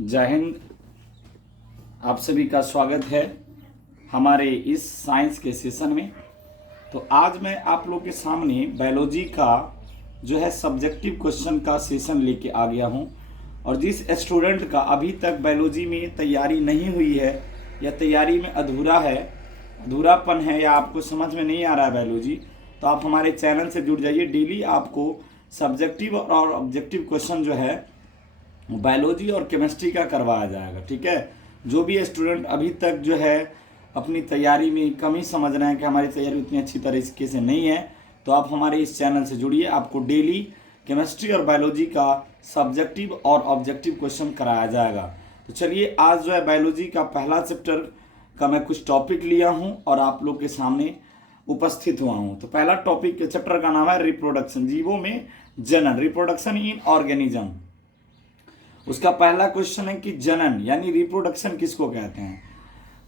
जय हिंद। आप सभी का स्वागत है हमारे इस साइंस के सेशन में। तो आज मैं आप लोग के सामने बायोलॉजी का जो है सब्जेक्टिव क्वेश्चन का सेशन लेके आ गया हूं। और जिस स्टूडेंट का अभी तक बायोलॉजी में तैयारी नहीं हुई है या तैयारी में अधूरापन है या आपको समझ में नहीं आ रहा है बायोलॉजी, तो आप हमारे चैनल से जुड़ जाइए। डेली आपको सब्जेक्टिव और ऑब्जेक्टिव क्वेश्चन जो है बायोलॉजी और केमिस्ट्री का करवाया जाएगा। ठीक है, जो भी स्टूडेंट अभी तक जो है अपनी तैयारी में कमी समझ रहे हैं कि हमारी तैयारी उतनी अच्छी तरीके से नहीं है, तो आप हमारे इस चैनल से जुड़िए। आपको डेली केमिस्ट्री और बायोलॉजी का सब्जेक्टिव और ऑब्जेक्टिव क्वेश्चन कराया जाएगा। तो चलिए, आज जो है बायोलॉजी का पहला चैप्टर का मैं कुछ टॉपिक लिया हूँ और आप लोग के सामने उपस्थित हुआ हूँ। तो पहला टॉपिक के चैप्टर का नाम है रिप्रोडक्शन, जीवों में जनन, रिप्रोडक्शन इन ऑर्गेनिज्म। उसका पहला क्वेश्चन है कि जनन यानी रिप्रोडक्शन किसको कहते हैं।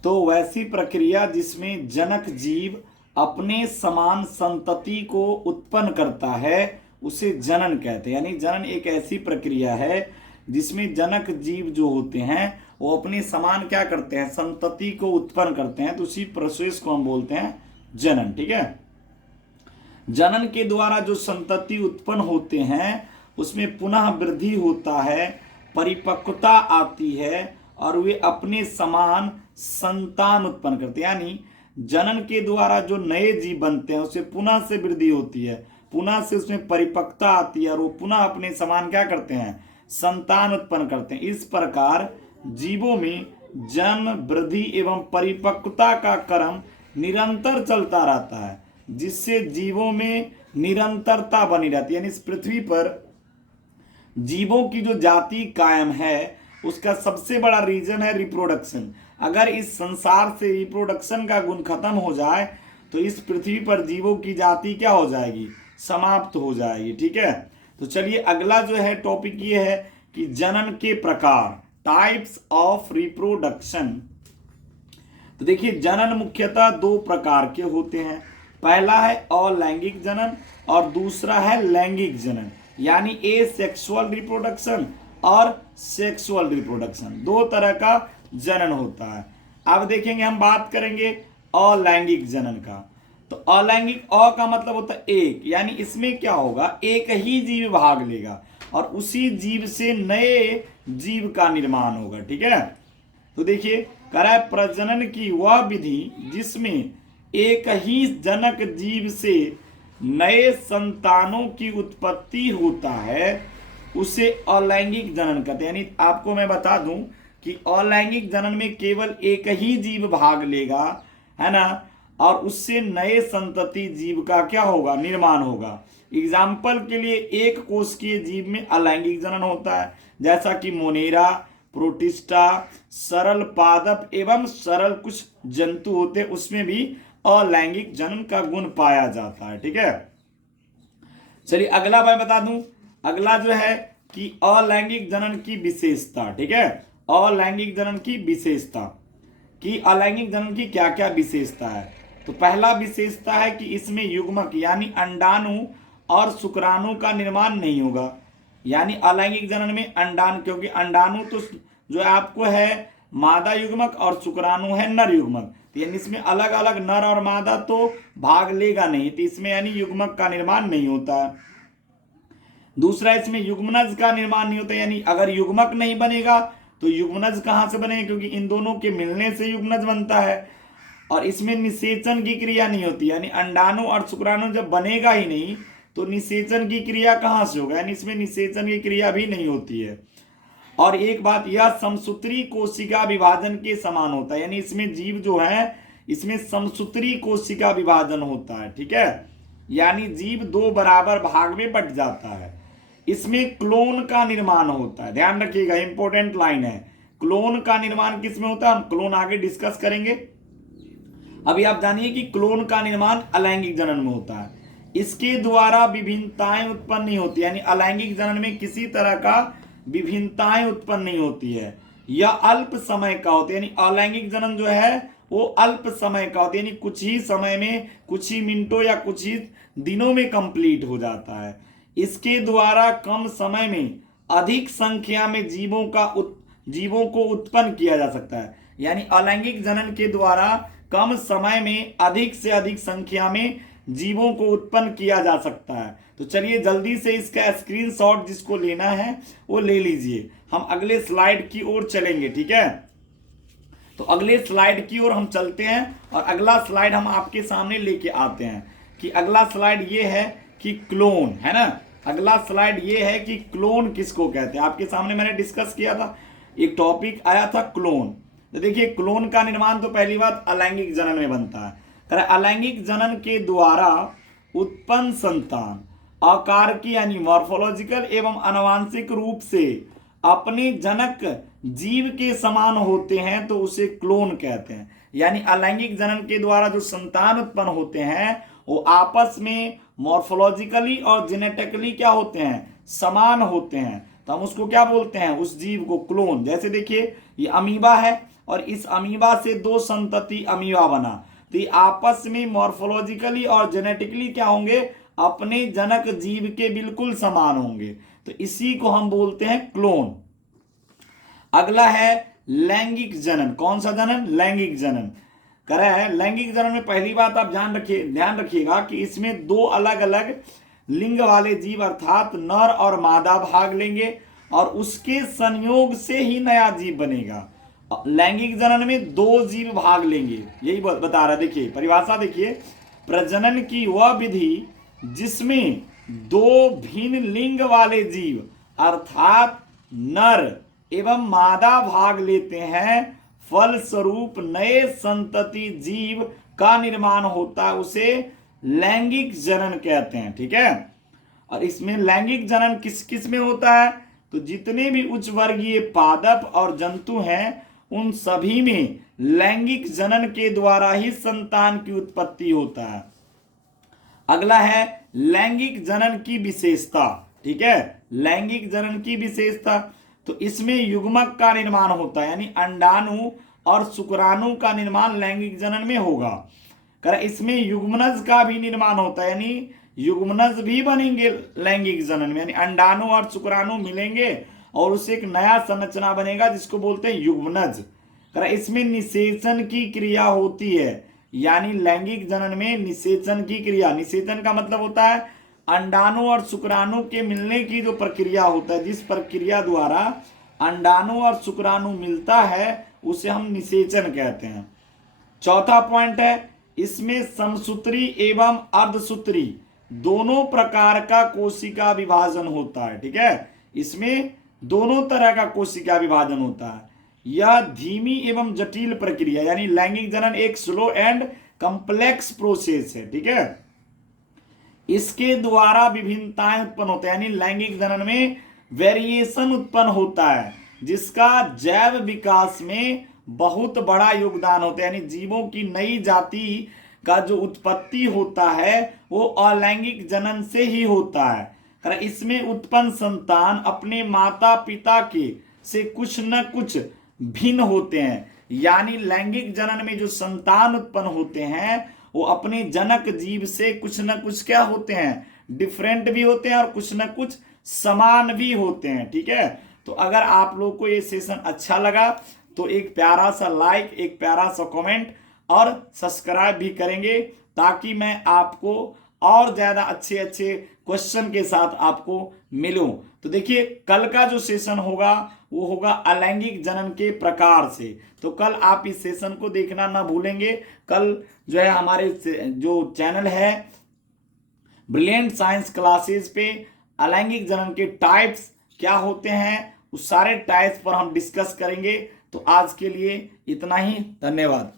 तो वैसी प्रक्रिया जिसमें जनक जीव अपने समान संतति को उत्पन्न करता है उसे जनन कहते हैं। यानी जनन एक ऐसी प्रक्रिया है जिसमें जनक जीव जो होते हैं वो अपने समान क्या करते हैं, संतति को उत्पन्न करते हैं। तो उसी प्रोसेस को हम बोलते हैं जनन। ठीक है, जनन के द्वारा जो संतति उत्पन्न होते हैं उसमें पुनः वृद्धि होता है, परिपक्वता आती है और वे अपने समान संतान उत्पन्न करते हैं। यानी जनन के द्वारा जो नए जीव बनते हैं उससे पुनः से वृद्धि होती है, पुनः से उसमें परिपक्वता आती है और वो पुनः अपने समान क्या करते हैं, संतान उत्पन्न करते हैं। इस प्रकार जीवों में जन्म, वृद्धि एवं परिपक्वता का क्रम निरंतर चलता रहता है, जिससे जीवों में निरंतरता बनी रहती है। यानी इस पृथ्वी पर जीवों की जो जाति कायम है उसका सबसे बड़ा रीजन है रिप्रोडक्शन। अगर इस संसार से रिप्रोडक्शन का गुण खत्म हो जाए तो इस पृथ्वी पर जीवों की जाति क्या हो जाएगी, समाप्त हो जाएगी। ठीक है, तो चलिए अगला जो है टॉपिक ये है कि जनन के प्रकार, टाइप्स ऑफ रिप्रोडक्शन। तो देखिए, जनन मुख्यतः दो प्रकार के होते हैं। पहला है अलैंगिक जनन और दूसरा है लैंगिक जनन, यानी ए सेक्सुअल रिप्रोडक्शन और सेक्सुअल रिप्रोडक्शन। दो तरह का जनन होता है। अब देखेंगे, हम बात करेंगे अलैंगिक जनन का। तो अलैंगिक अ का मतलब होता है एक, यानी इसमें क्या होगा, एक ही जीव भाग लेगा और उसी जीव से नए जीव का निर्माण होगा। ठीक है, तो देखिए कह रहा है प्रजनन की वह विधि जिसमें एक ही जनक जीव से नए संतानों की उत्पत्ति होता है उसे अलैंगिक जनन कहते हैं। यानी आपको मैं बता दूं कि अलैंगिक जनन में केवल एक ही जीव भाग लेगा, है ना, और उससे नए संतति जीव का क्या होगा, निर्माण होगा। एग्जाम्पल के लिए एक कोशिकीय जीव में अलैंगिक जनन होता है, जैसा कि मोनेरा, प्रोटिस्टा, सरल पादप एवं सरल कुछ जंतु होते हैं, उसमें भी अलैंगिक जनन का गुण पाया जाता है। ठीक है, चलिए अगला मैं बता दूं, अगला जो है कि अलैंगिक जनन की विशेषता। ठीक है, अलैंगिक जनन की विशेषता कि अलैंगिक जनन की क्या क्या विशेषता है। तो पहला विशेषता है कि इसमें युग्मक यानी अंडाणु और शुक्राणु का निर्माण नहीं होगा। यानी अलैंगिक जनन में अंडाणु, क्योंकि अंडाणु तो जो आपको है मादा युग्मक और शुक्राणु है नर युग्मक, तो यानी इसमें अलग अलग नर और मादा तो भाग लेगा नहीं, तो इसमें यानी युग्मक का निर्माण नहीं होता है। दूसरा, इसमें युग्मनज का निर्माण नहीं होता, यानी अगर युग्मक नहीं बनेगा तो युग्मनज कहां से बनेगा, क्योंकि इन दोनों के मिलने से युग्मनज बनता है। और इसमें निषेचन की क्रिया नहीं होती, यानी अंडाणु और शुक्राणु जब बनेगा ही नहीं तो निषेचन की क्रिया कहां से होगा, यानी इसमें निषेचन की क्रिया भी नहीं होती है। और एक बात, यह समसूत्री कोशिका विभाजन के समान होता है, यानी इसमें जीव जो है इसमें समसूत्री कोशिका विभाजन होता है। ठीक है, यानी जीव दो बराबर भाग में बट जाता है। इसमें क्लोन का निर्माण होता है, ध्यान रखिएगा, इंपॉर्टेंट लाइन है। क्लोन का निर्माण किसमें होता है, हम क्लोन आगे डिस्कस करेंगे। अभी आप जानिए कि क्लोन का निर्माण अलैंगिक जनन में होता है। इसके द्वारा विभिन्नताएं उत्पन्न नहीं होती, यानी अलैंगिक जनन में किसी तरह का विभिन्नताएं उत्पन्न नहीं होती है। यह अल्प समय का होता है, यानी अलैंगिक जनन जो है वो अल्प समय का होता है, यानी कुछ ही समय में, कुछ ही मिनटों या कुछ ही दिनों में कंप्लीट हो जाता है। इसके द्वारा कम समय में अधिक संख्या में जीवों का जीवों को उत्पन्न किया जा सकता है। यानी अलैंगिक जनन के द्वारा कम समय में अधिक से अधिक संख्या में जीवों को उत्पन्न किया जा सकता है। तो चलिए जल्दी से इसका स्क्रीनशॉट जिसको लेना है वो ले लीजिए। हम अगले स्लाइड की ओर चलेंगे, ठीक है। तो अगले स्लाइड की ओर हम चलते हैं और अगला स्लाइड हम आपके सामने लेके आते हैं कि अगला स्लाइड ये है कि क्लोन, है ना। अगला स्लाइड ये है कि क्लोन किसको कहते हैं। आपके सामने मैंने डिस्कस किया था, एक टॉपिक आया था क्लोन। तो देखिए क्लोन का निर्माण तो पहली बात अलैंगिक जनन में बनता है। अलैंगिक जनन के द्वारा उत्पन्न संतान अकारकी यानी मॉर्फोलॉजिकल एवं आनुवंशिक रूप से अपने जनक जीव के समान होते हैं तो उसे क्लोन कहते हैं। यानी अलैंगिक जनन के द्वारा जो संतान उत्पन्न होते हैं वो आपस में मॉर्फोलॉजिकली और जेनेटिकली क्या होते हैं, समान होते हैं, तो हम उसको क्या बोलते हैं, उस जीव को क्लोन। जैसे देखिए ये अमीबा है और इस अमीबा से दो संतति अमीबा बना, तो ये आपस में मॉर्फोलॉजिकली और जेनेटिकली क्या होंगे, अपने जनक जीव के बिल्कुल समान होंगे, तो इसी को हम बोलते हैं क्लोन। अगला है लैंगिक जनन। कौन सा जनन, लैंगिक जनन करा है। लैंगिक जनन में पहली बात आप ध्यान रखिएगा कि इसमें दो अलग अलग लिंग वाले जीव अर्थात नर और मादा भाग लेंगे और उसके संयोग से ही नया जीव बनेगा। लैंगिक जनन में दो जीव भाग लेंगे, यही बता रहा। देखिए परिभाषा देखिए, प्रजनन की वह विधि जिसमें दो भिन्न लिंग वाले जीव अर्थात नर एवं मादा भाग लेते हैं, फलस्वरूप नए संतति जीव का निर्माण होता है, उसे लैंगिक जनन कहते हैं, ठीक है। और इसमें लैंगिक जनन किस किस में होता है, तो जितने भी उच्च वर्गीय पादप और जंतु हैं उन सभी में लैंगिक जनन के द्वारा ही संतान की उत्पत्ति होता है। अगला है लैंगिक जनन की विशेषता, ठीक है। लैंगिक जनन की विशेषता, तो इसमें युग्मक का निर्माण होता है, यानी अंडाणु और शुक्राणु का निर्माण लैंगिक जनन में होगा। इसमें युग्मनज का भी निर्माण होता है, यानी युग्मनज भी बनेंगे लैंगिक जनन में, यानी अंडाणु और शुक्राणु मिलेंगे और उससे एक नया संरचना बनेगा जिसको बोलते हैं युग्मनज। इसमें निषेचन की क्रिया होती है, यानी लैंगिक जनन में निषेचन की क्रिया, निषेचन का मतलब होता है अंडाणु और शुक्राणु के मिलने की जो प्रक्रिया होता है, जिस प्रक्रिया द्वारा अंडाणु और शुक्राणु मिलता है उसे हम निषेचन कहते हैं। चौथा पॉइंट है, इसमें समसूत्री एवं अर्धसूत्री दोनों प्रकार का कोशिका विभाजन होता है, ठीक है। इसमें दोनों तरह का कोशिका विभाजन होता है। यह धीमी एवं जटिल प्रक्रिया, यानी लैंगिक जनन एक स्लो एंड कॉम्प्लेक्स प्रोसेस है, ठीक है। इसके द्वारा विभिन्नताएं उत्पन्न होते हैं, यानी लैंगिक जनन में वेरिएशन उत्पन्न होता है जिसका जैव विकास में बहुत बड़ा योगदान होता है। यानी जीवों की नई जाति का जो उत्पत्ति होता है वो अलैंगिक जनन से ही होता है। इसमें उत्पन्न संतान अपने माता पिता के से कुछ न कुछ भिन्न होते हैं, यानी लैंगिक जनन में जो संतान उत्पन्न होते हैं वो अपने जनक जीव से कुछ न कुछ क्या होते हैं, डिफरेंट भी होते हैं और कुछ न कुछ समान भी होते हैं, ठीक है। तो अगर आप लोग को ये सेशन अच्छा लगा तो एक प्यारा सा लाइक, एक प्यारा सा कमेंट और सब्सक्राइब भी करेंगे ताकि मैं आपको और ज़्यादा अच्छे अच्छे क्वेश्चन के साथ आपको मिलूं। तो देखिए कल का जो सेशन होगा वो होगा अलैंगिक जनन के प्रकार से, तो कल आप इस सेशन को देखना ना भूलेंगे। कल जो है हमारे जो चैनल है ब्रिलियंट साइंस क्लासेस पे अलैंगिक जनन के टाइप्स क्या होते हैं उस सारे टाइप्स पर हम डिस्कस करेंगे। तो आज के लिए इतना ही, धन्यवाद।